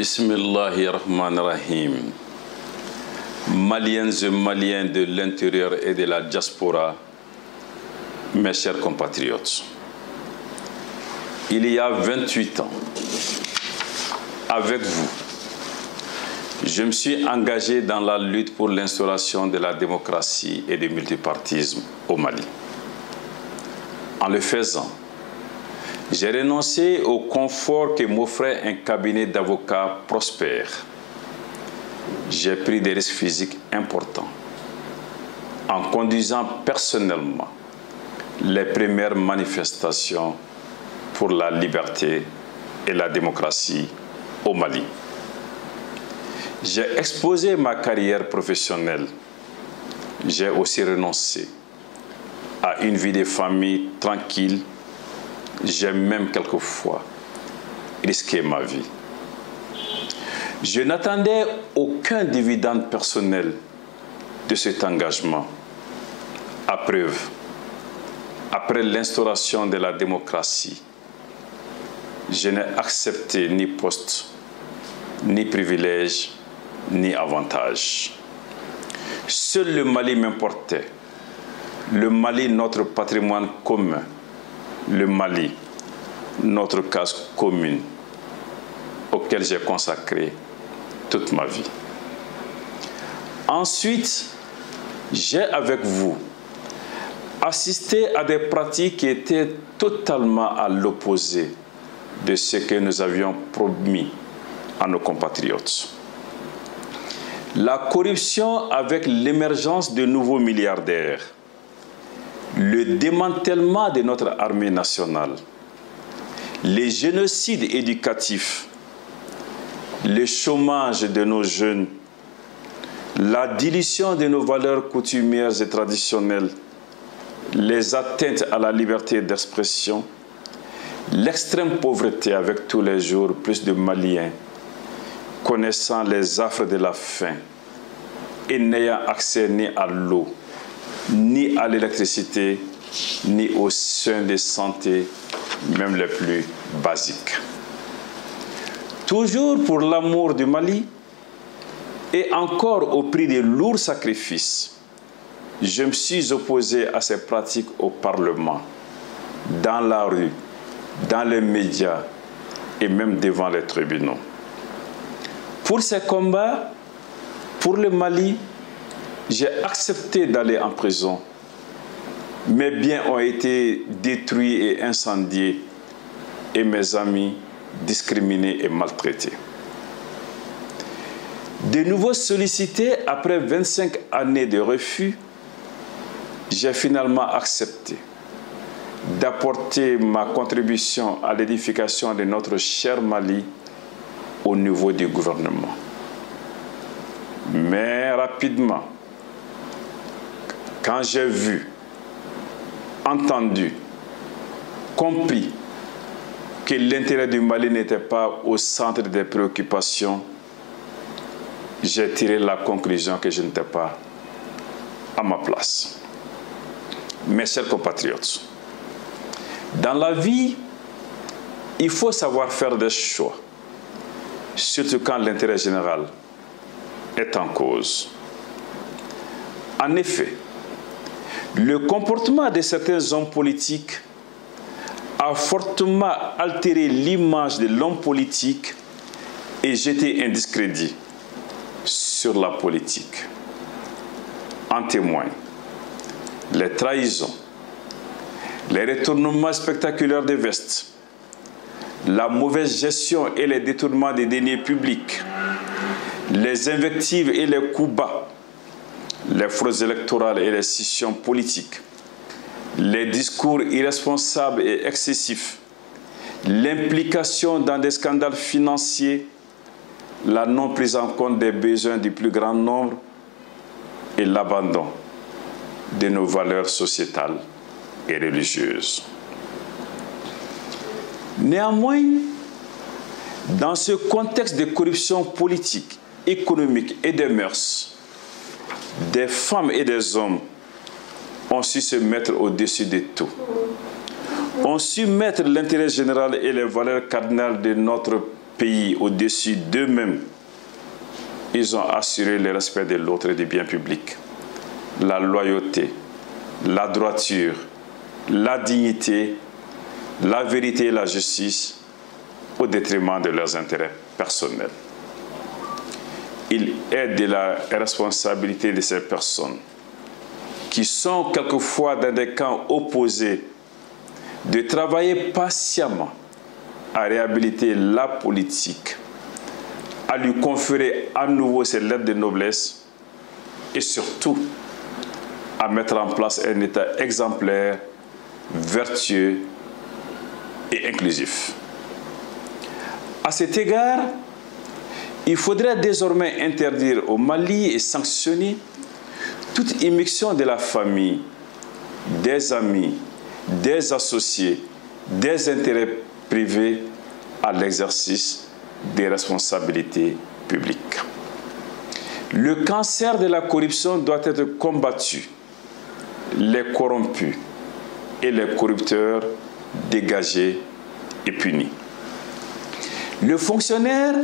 Bismillahirrahmanirrahim. Maliennes et Maliens de l'intérieur et de la diaspora, mes chers compatriotes, il y a 28 ans, avec vous, je me suis engagé dans la lutte pour l'instauration de la démocratie et du multipartisme au Mali. En le faisant, j'ai renoncé au confort que m'offrait un cabinet d'avocats prospère. J'ai pris des risques physiques importants en conduisant personnellement les premières manifestations pour la liberté et la démocratie au Mali. J'ai exposé ma carrière professionnelle. J'ai aussi renoncé à une vie de famille tranquille. J'ai même quelquefois risqué ma vie. Je n'attendais aucun dividende personnel de cet engagement. À preuve, après l'instauration de la démocratie, je n'ai accepté ni poste, ni privilège, ni avantage. Seul le Mali m'importait. Le Mali, notre patrimoine commun. Le Mali, notre cause commune, auquel j'ai consacré toute ma vie. Ensuite, j'ai avec vous assisté à des pratiques qui étaient totalement à l'opposé de ce que nous avions promis à nos compatriotes. La corruption avec l'émergence de nouveaux milliardaires, le démantèlement de notre armée nationale, les génocides éducatifs, le chômage de nos jeunes, la dilution de nos valeurs coutumières et traditionnelles, les atteintes à la liberté d'expression, l'extrême pauvreté avec tous les jours plus de Maliens connaissant les affres de la faim et n'ayant accès ni à l'eau, ni à l'électricité, ni aux soins de santé, même les plus basiques. Toujours pour l'amour du Mali, et encore au prix de lourds sacrifices, je me suis opposé à ces pratiques au Parlement, dans la rue, dans les médias et même devant les tribunaux. Pour ces combats, pour le Mali, j'ai accepté d'aller en prison. Mes biens ont été détruits et incendiés et mes amis discriminés et maltraités. De nouveau sollicité après 25 années de refus, j'ai finalement accepté d'apporter ma contribution à l'édification de notre cher Mali au niveau du gouvernement. Mais rapidement, quand j'ai vu, entendu, compris que l'intérêt du Mali n'était pas au centre des préoccupations, j'ai tiré la conclusion que je n'étais pas à ma place. Mes chers compatriotes, dans la vie, il faut savoir faire des choix, surtout quand l'intérêt général est en cause. En effet, le comportement de certains hommes politiques a fortement altéré l'image de l'homme politique et jeté un discrédit sur la politique. En témoignent les trahisons, les retournements spectaculaires des vestes, la mauvaise gestion et les détournements des deniers publics, les invectives et les coups bas, les fraudes électorales et les scissions politiques, les discours irresponsables et excessifs, l'implication dans des scandales financiers, la non prise en compte des besoins du plus grand nombre et l'abandon de nos valeurs sociétales et religieuses. Néanmoins, dans ce contexte de corruption politique, économique et des mœurs, des femmes et des hommes ont su se mettre au-dessus de tout. Ont su mettre l'intérêt général et les valeurs cardinales de notre pays au-dessus d'eux-mêmes, ils ont assuré le respect de l'autre et du bien public, la loyauté, la droiture, la dignité, la vérité et la justice au détriment de leurs intérêts personnels. Il est de la responsabilité de ces personnes qui sont quelquefois dans des camps opposés de travailler patiemment à réhabiliter la politique, à lui conférer à nouveau ses lettres de noblesse et surtout à mettre en place un État exemplaire, vertueux et inclusif. À cet égard, il faudrait désormais interdire au Mali et sanctionner toute immixtion de la famille, des amis, des associés, des intérêts privés à l'exercice des responsabilités publiques. Le cancer de la corruption doit être combattu, les corrompus et les corrupteurs dégagés et punis. Le fonctionnaire,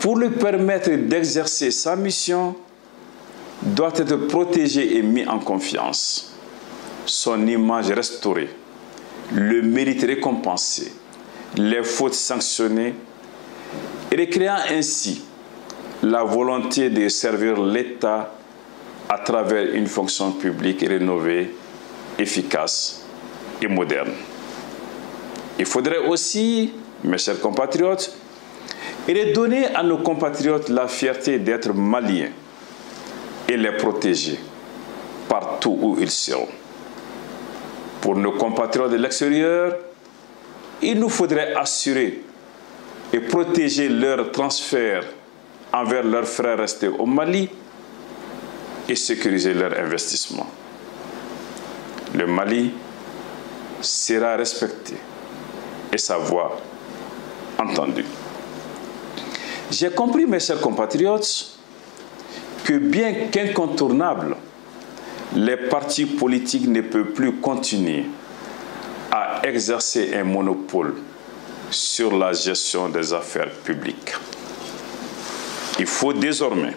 pour lui permettre d'exercer sa mission, doit être protégé et mis en confiance, son image restaurée, le mérite récompensé, les fautes sanctionnées, recréant ainsi la volonté de servir l'État à travers une fonction publique rénovée, efficace et moderne. Il faudrait aussi, mes chers compatriotes, redonner à nos compatriotes la fierté d'être maliens et les protéger partout où ils seront. Pour nos compatriotes de l'extérieur, il nous faudrait assurer et protéger leur transfert envers leurs frères restés au Mali et sécuriser leur investissement. Le Mali sera respecté et sa voix entendue. J'ai compris, mes chers compatriotes, que bien qu'incontournables, les partis politiques ne peuvent plus continuer à exercer un monopole sur la gestion des affaires publiques. Il faut désormais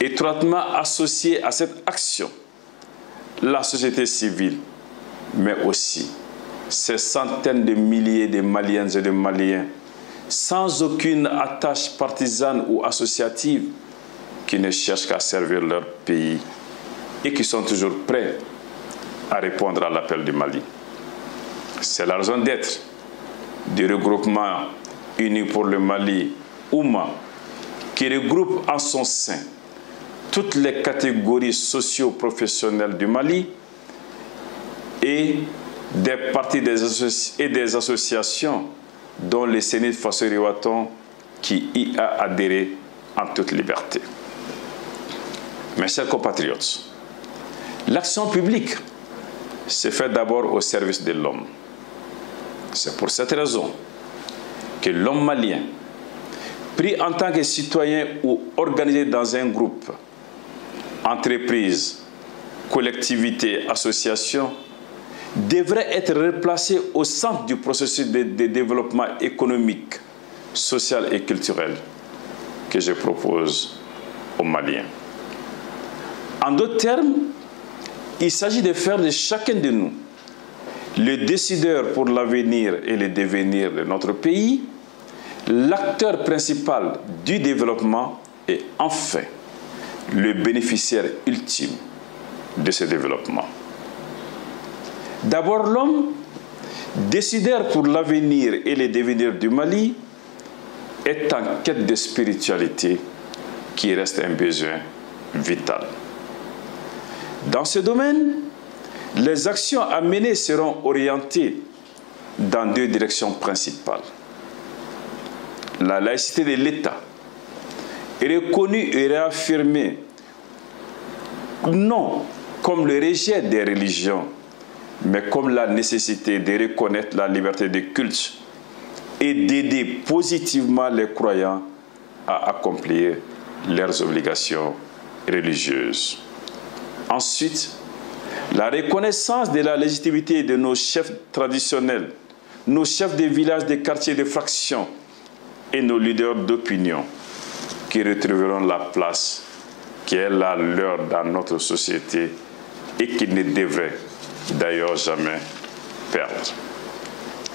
étroitement associer à cette action la société civile, mais aussi ces centaines de milliers de Maliennes et de Maliens, sans aucune attache partisane ou associative, qui ne cherchent qu'à servir leur pays et qui sont toujours prêts à répondre à l'appel du Mali. C'est la raison d'être du regroupement Unis pour le Mali, OUMA, qui regroupe en son sein toutes les catégories socio-professionnelles du Mali et des partis et des associations dont le Sénat Fassori-Waton qui y a adhéré en toute liberté. Mes chers compatriotes, l'action publique se fait d'abord au service de l'homme. C'est pour cette raison que l'homme malien, pris en tant que citoyen ou organisé dans un groupe, entreprise, collectivité, association, devrait être replacé au centre du processus de développement économique, social et culturel que je propose aux Maliens. En d'autres termes, il s'agit de faire de chacun de nous le décideur pour l'avenir et le devenir de notre pays, l'acteur principal du développement et enfin le bénéficiaire ultime de ce développement. D'abord l'homme, décideur pour l'avenir et le devenir du Mali, est en quête de spiritualité qui reste un besoin vital. Dans ce domaine, les actions à mener seront orientées dans deux directions principales. La laïcité de l'État est reconnue et réaffirmée non comme le rejet des religions, mais comme la nécessité de reconnaître la liberté de culte et d'aider positivement les croyants à accomplir leurs obligations religieuses. Ensuite, la reconnaissance de la légitimité de nos chefs traditionnels, nos chefs de village, des quartiers, de fractions et nos leaders d'opinion qui retrouveront la place qui est la leur dans notre société et qu'ils ne devraient d'ailleurs jamais perdre.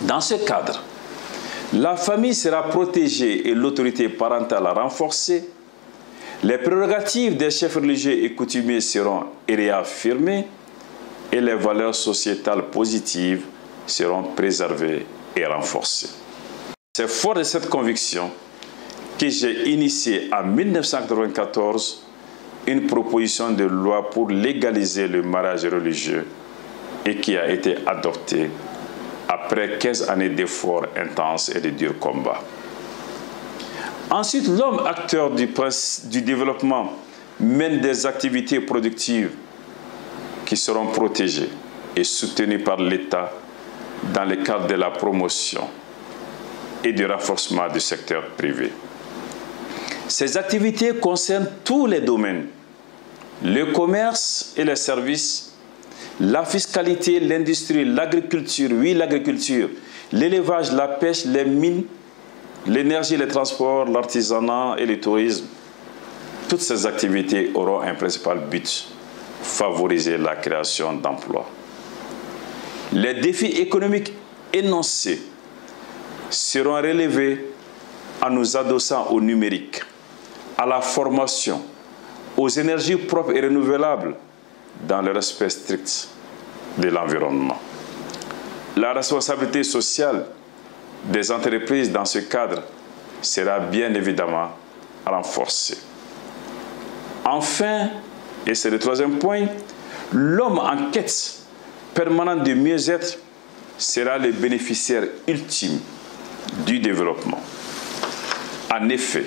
Dans ce cadre, la famille sera protégée et l'autorité parentale renforcée. Les prérogatives des chefs religieux et coutumiers seront réaffirmées et les valeurs sociétales positives seront préservées et renforcées. C'est fort de cette conviction que j'ai initié en 1994 une proposition de loi pour légaliser le mariage religieux et qui a été adoptée après 15 années d'efforts intenses et de durs combats. Ensuite, l'homme acteur du développement mène des activités productives qui seront protégées et soutenues par l'État dans le cadre de la promotion et du renforcement du secteur privé. Ces activités concernent tous les domaines, le commerce et les services, la fiscalité, l'industrie, l'agriculture, oui l'agriculture, l'élevage, la pêche, les mines, l'énergie, les transports, l'artisanat et le tourisme. Toutes ces activités auront un principal but, favoriser la création d'emplois. Les défis économiques énoncés seront relevés en nous adossant au numérique, à la formation, aux énergies propres et renouvelables, dans le respect strict de l'environnement. La responsabilité sociale des entreprises dans ce cadre sera bien évidemment renforcée. Enfin, et c'est le troisième point, l'homme en quête permanente de mieux-être sera le bénéficiaire ultime du développement. En effet,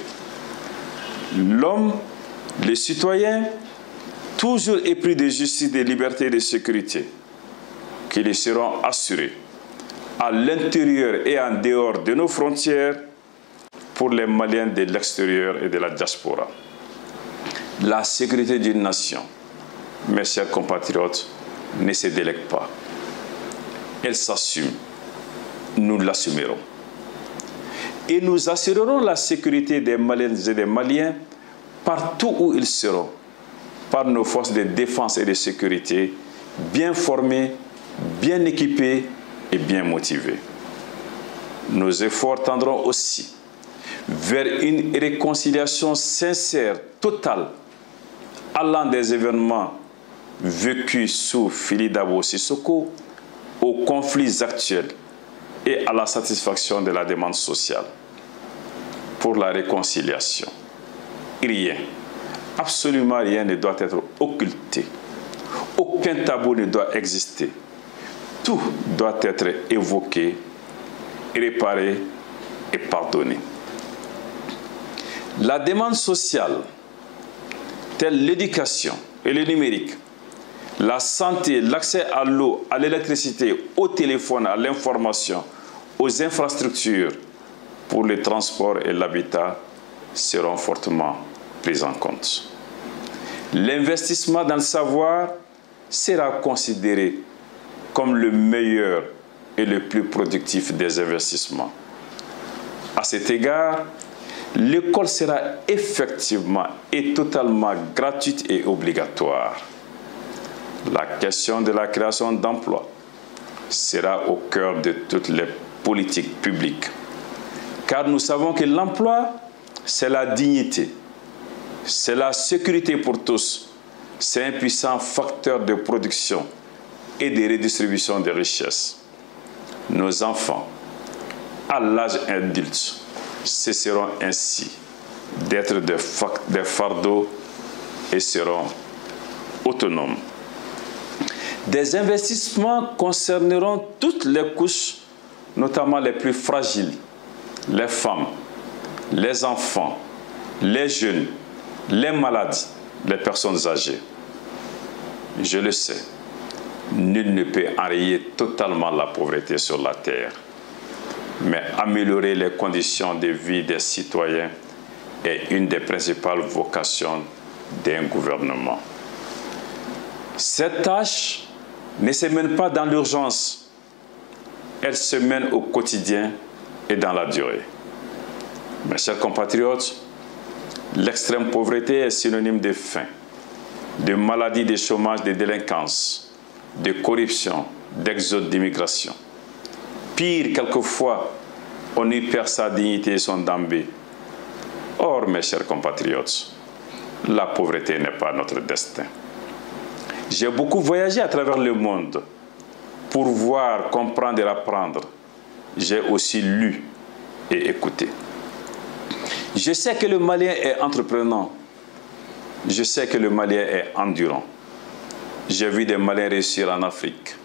l'homme, le citoyen, toujours épris de justice, de liberté et de sécurité, qui lui seront assurés à l'intérieur et en dehors de nos frontières pour les Maliens de l'extérieur et de la diaspora. La sécurité d'une nation, mes chers compatriotes, ne se délègue pas. Elle s'assume. Nous l'assumerons. Et nous assurerons la sécurité des Maliennes et des Maliens partout où ils seront, par nos forces de défense et de sécurité, bien formées, bien équipées et bien motivées. Nos efforts tendront aussi vers une réconciliation sincère, totale, allant des événements vécus sous Fili Dabo Sissoko aux conflits actuels et à la satisfaction de la demande sociale. Pour la réconciliation, rien, absolument rien ne doit être occulté. Aucun tabou ne doit exister. Tout doit être évoqué, réparé et pardonné. La demande sociale, telle l'éducation et le numérique, la santé, l'accès à l'eau, à l'électricité, au téléphone, à l'information, aux infrastructures, pour le transport et l'habitat, seront fortement pris en compte. L'investissement dans le savoir sera considéré comme le meilleur et le plus productif des investissements. À cet égard, l'école sera effectivement et totalement gratuite et obligatoire. La question de la création d'emplois sera au cœur de toutes les politiques publiques. Car nous savons que l'emploi, c'est la dignité, c'est la sécurité pour tous, c'est un puissant facteur de production et de redistribution des richesses. Nos enfants, à l'âge adulte, cesseront ainsi d'être des fardeaux et seront autonomes. Des investissements concerneront toutes les couches, notamment les plus fragiles, les femmes, les enfants, les jeunes, les malades, les personnes âgées. Je le sais, nul ne peut enrayer totalement la pauvreté sur la terre, mais améliorer les conditions de vie des citoyens est une des principales vocations d'un gouvernement. Cette tâche ne se mène pas dans l'urgence, elle se mène au quotidien et dans la durée. Mes chers compatriotes, l'extrême pauvreté est synonyme de faim, de maladie, de chômage, de délinquance, de corruption, d'exode, d'immigration. Pire, quelquefois, on y perd sa dignité et son dambé. Or, mes chers compatriotes, la pauvreté n'est pas notre destin. J'ai beaucoup voyagé à travers le monde pour voir, comprendre et apprendre. J'ai aussi lu et écouté. Je sais que le Malien est entreprenant. Je sais que le Malien est endurant. J'ai vu des Maliens réussir en Afrique,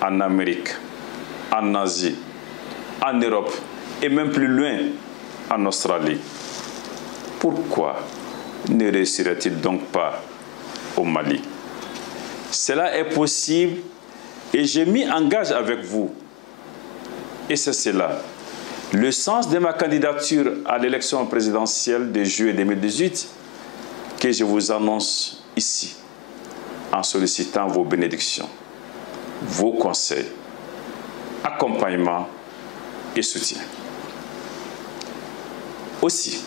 en Amérique, en Asie, en Europe et même plus loin, en Australie. Pourquoi ne réussirait-il donc pas au Mali? Cela est possible et j'ai mis en gage avec vous. Et c'est cela. Le sens de ma candidature à l'élection présidentielle de juillet 2018 que je vous annonce ici en sollicitant vos bénédictions, vos conseils, accompagnement et soutien. Aussi,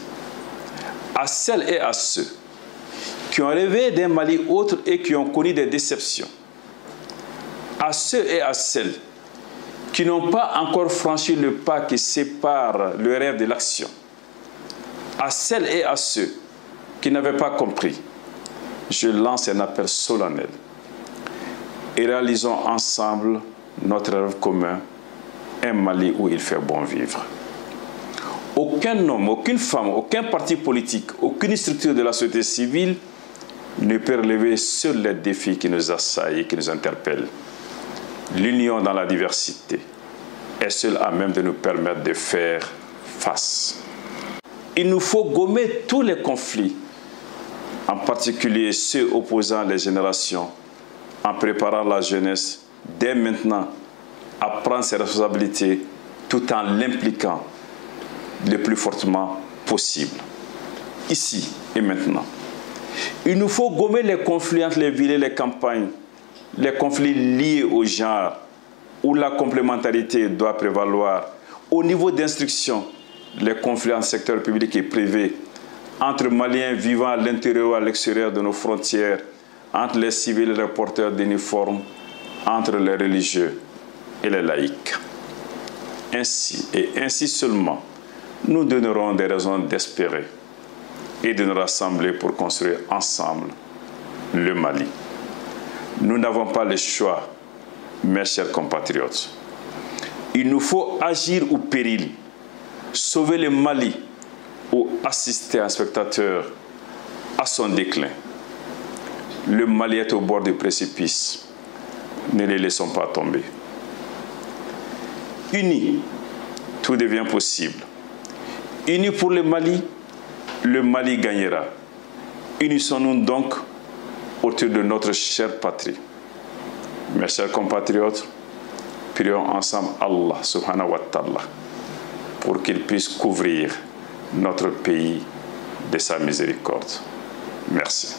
à celles et à ceux qui ont rêvé d'un Mali autre et qui ont connu des déceptions, à ceux et à celles qui n'ont pas encore franchi le pas qui sépare le rêve de l'action, à celles et à ceux qui n'avaient pas compris, je lance un appel solennel et réalisons ensemble notre rêve commun, un Mali où il fait bon vivre. Aucun homme, aucune femme, aucun parti politique, aucune structure de la société civile ne peut relever seuls les défis qui nous assaillent et qui nous interpellent. L'union dans la diversité est seule à même de nous permettre de faire face. Il nous faut gommer tous les conflits, en particulier ceux opposant les générations, en préparant la jeunesse dès maintenant à prendre ses responsabilités tout en l'impliquant le plus fortement possible, ici et maintenant. Il nous faut gommer les conflits entre les villes et les campagnes, les conflits liés au genre, où la complémentarité doit prévaloir. Au niveau d'instruction, les conflits en secteur public et privé, entre Maliens vivant à l'intérieur ou à l'extérieur de nos frontières, entre les civils et les porteurs d'uniformes, entre les religieux et les laïcs. Ainsi, et ainsi seulement, nous donnerons des raisons d'espérer et de nous rassembler pour construire ensemble le Mali. Nous n'avons pas le choix, mes chers compatriotes. Il nous faut agir au péril, sauver le Mali ou assister un spectateur à son déclin. Le Mali est au bord du précipice. Ne les laissons pas tomber. Unis, tout devient possible. Unis pour le Mali gagnera. Unissons-nous donc autour de notre chère patrie. Mes chers compatriotes, prions ensemble Allah subhanahu wa ta'ala pour qu'il puisse couvrir notre pays de sa miséricorde. Merci.